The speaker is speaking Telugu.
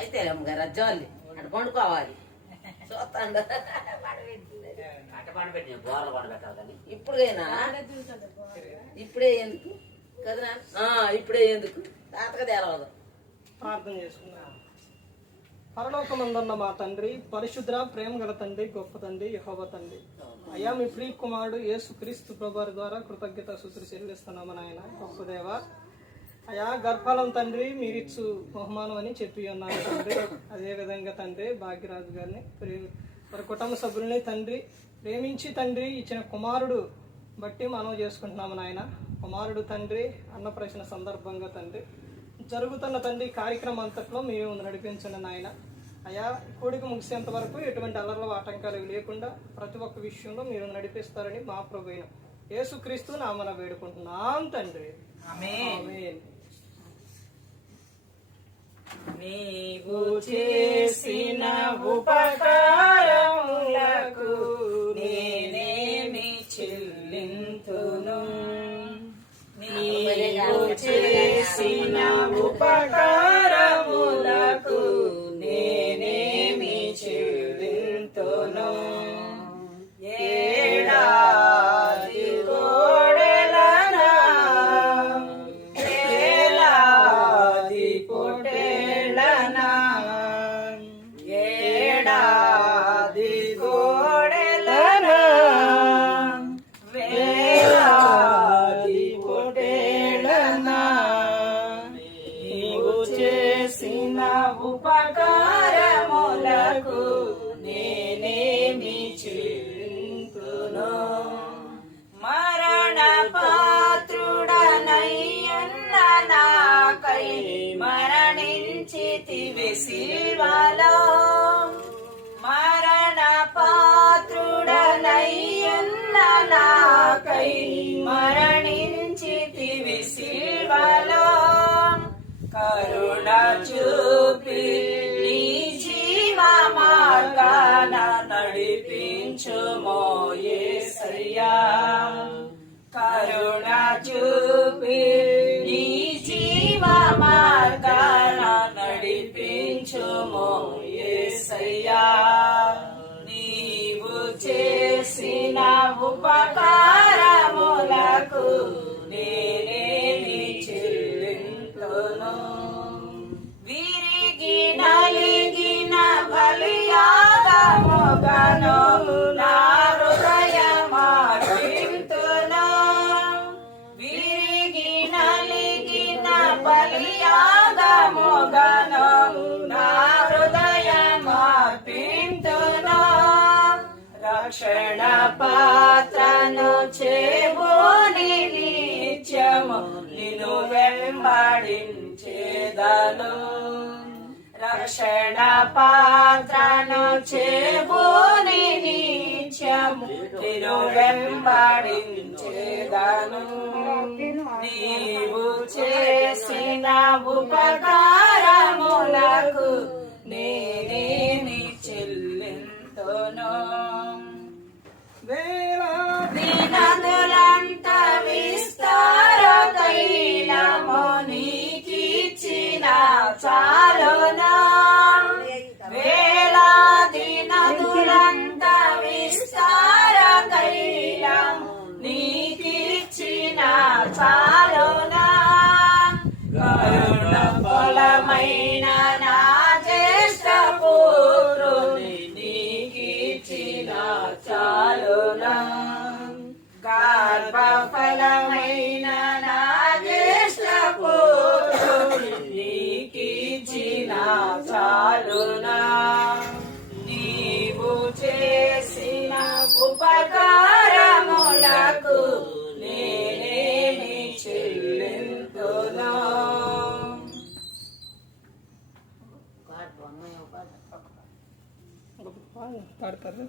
అయితే అమ్మగారు అజ్జాలి అటు పండుకోవాలి చూస్తాండ ఇప్పుడైనా ఇప్పుడే ఎందుకు కదా ఇప్పుడే ఎందుకు తాతగా తెలవదు. ప్రార్థన చేసుకున్నాం. పరలోకమందున్న మా తండ్రి, పరిశుద్ర ప్రేమ గల తండ్రి, గొప్ప తండ్రి, యెహోవా తండ్రి, అయ్యా మీ ప్రియ కుమారుడు యేసు క్రీస్తు ప్రభువారి ద్వారా కృతజ్ఞత స్తుతులు చెల్లిస్తున్నాము నాయన. గొప్ప దేవ అయ్యా, గర్భాలం తండ్రి మీరిచ్చు బహుమానం అని చెప్పి ఉన్నాను తండ్రి. అదేవిధంగా తండ్రి భాగ్యరాజు గారిని వారి కుటుంబ సభ్యులని తండ్రి ప్రేమించి తండ్రి ఇచ్చిన కుమారుడు బట్టి మనం చేసుకుంటున్నాము నాయన. కుమారుడు తండ్రి అన్నప్రశ్న సందర్భంగా తండ్రి జరుగుతున్న తండ్రి కార్యక్రమం అంతట్లో మీరు నడిపించండి నాయన. అయ్యా, కూడిక ముగిసేంత వరకు ఎటువంటి అల్లర్ల ఆటంకాలు లేకుండా ప్రతి ఒక్క విషయంలో మీరు నడిపిస్తారని మా ప్రభువైన యేసుక్రీస్తు నామన వేడుకుంటున్నాం తండ్రి. ఆమేన్. నీవు చేసిన ఉపకారములకు నేనేమి చెల్లింతును, నీవు చేసిన ఉపకారములకు నేనేమి చెల్లింతును. ఏడాది కోడెలనా వేలాది పొటేళ్ళనా, ఏడాది కోడెలనా వేలాది పొటేళ్ళనా, నీవు చేసిన ఉపకారములకు నేనేమి చెల్లింతును. మరణ పాత్రుడనయ్యున్న నాకై మరణించితివి సిల్వలో, మరణ పాత్రుడనయ్యున్న నాకై మరణించితివి సిల్వలో, కరుణ చూపి నీ జీవ మార్గాన నడిపించుమో యేసయ్యా, కరుణ చూపి నీ జీవ మార్గాన నడిపించుమో యేసయ్యా, నీవు చేసిన ఉపకారములకు నేనేమి చెల్లింతును. విరిగి నలిగిన బలియాగముగను నా హృదయమర్పింతును, విరిగి నలిగిన బలియాగముగను నా హృదయమర్పింతును. రక్షణ పాత్రను చేబోని నిత్యము నిన్ను వెంబడించేదను, రక్షణ పాత్రను చేబోని నిత్యము నిన్ను వెంబడించేదను. నీవు చేసిన ఉపకారములకు నేనేమి చెల్లింతును. వేలాది నదులంత విస్తార తైలము నీకిచ్చిన చాలునా, వేలాది నదులంత విస్తార తైలము నీకిచ్చిన చాలునా, కరుణ ఫలమైన నా జ్యేష్ఠ పుత్రుని నీకిచ్చిన చాలునా, గర్భఫలమైన నా జ్యేష్ఠ పుత్రుని నీకిచ్చిన చాలునా, నీవు చేసిన ఉపకారములకు నేనేమి చెల్లింతును. పాడతారు.